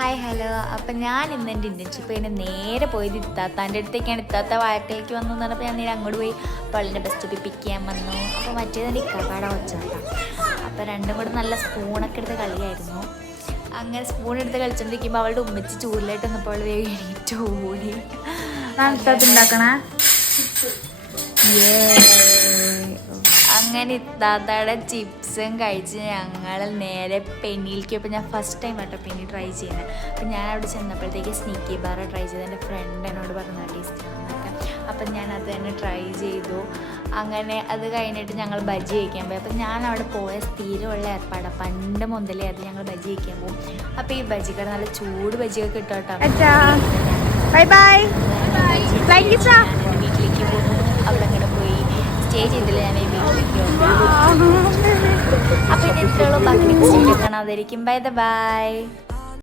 Hi hello. അപ്പം ഞാൻ ഇന്ന് എൻ്റെ ഇൻറ്റേൺഷിപ്പ് കഴിഞ്ഞ് നേരെ പോയത് ഇത്താത്താൻ്റെ അടുത്തേക്കാണ്. ഇത്താത്ത വാഴക്കലേക്ക് വന്നു എന്ന് പറഞ്ഞപ്പോൾ ഞാൻ നേരെ അങ്ങോട്ട് പോയി. അപ്പോൾ അവളുടെ ബസ് സ്റ്റോപ്പിൽ പിക്ക് ചെയ്യാൻ വന്നു. അപ്പോൾ മറ്റേതെൻ്റെ ഇക്കാക്കാടെ ഒച്ചാട്ടാണ്. അപ്പോൾ രണ്ടും കൂടെ നല്ല സ്പൂണൊക്കെ എടുത്ത് കളിയായിരുന്നു. അങ്ങനെ സ്പൂൺ എടുത്ത് കളിച്ചുകൊണ്ടിരിക്കുമ്പോൾ അവളുടെ ഉമ്മച്ചി ചൂരിലായിട്ട് വന്നപ്പോൾ അവൾ വേഗം എണീറ്റ് ഓടി. അങ്ങനെ ഇത്താത്തയുടെ ചിപ്സും കഴിച്ച് ഞങ്ങൾ നേരെ പെന്നിയിലേക്ക്. അപ്പോൾ ഞാൻ ഫസ്റ്റ് ടൈം ആട്ടോ പെന്നി ട്രൈ ചെയ്യുന്നത്. അപ്പോൾ ഞാൻ അവിടെ ചെന്നപ്പോഴത്തേക്ക് സ്നിക്കി ബാർ ട്രൈ ചെയ്ത് എൻ്റെ ഫ്രണ്ട് എന്നോട് പറഞ്ഞു ടേസ്റ്റ് ആണെന്നൊക്കെ. അപ്പം ഞാൻ അത് തന്നെ ട്രൈ ചെയ്തു. അങ്ങനെ അത് കഴിഞ്ഞിട്ട് ഞങ്ങൾ ബജി കഴിക്കാൻ പോയി. അപ്പം ഞാൻ അവിടെ പോയ സ്ഥിരമുള്ള ഏർപ്പാടാണ്, പണ്ട് മുതലേ അത് ഞങ്ങൾ ബജി കഴിക്കാൻ പോകും. അപ്പോൾ ഈ ബജിക്കട നല്ല ചൂട് ബജിയൊക്കെ കിട്ടും കേട്ടോ. വീട്ടിലേക്ക് പോകും. അവിടെ അങ്ങനെ പോയി സ്റ്റേ ചെയ്തില്ല ഞാൻ വീട്ടിലേക്ക്. അപ്പോൾ ഇനി ഇത്രയുള്ള ബാക്കി നെക്സ്റ്റ് വീഡിയോ കാണാതിരിക്കും. ബൈ.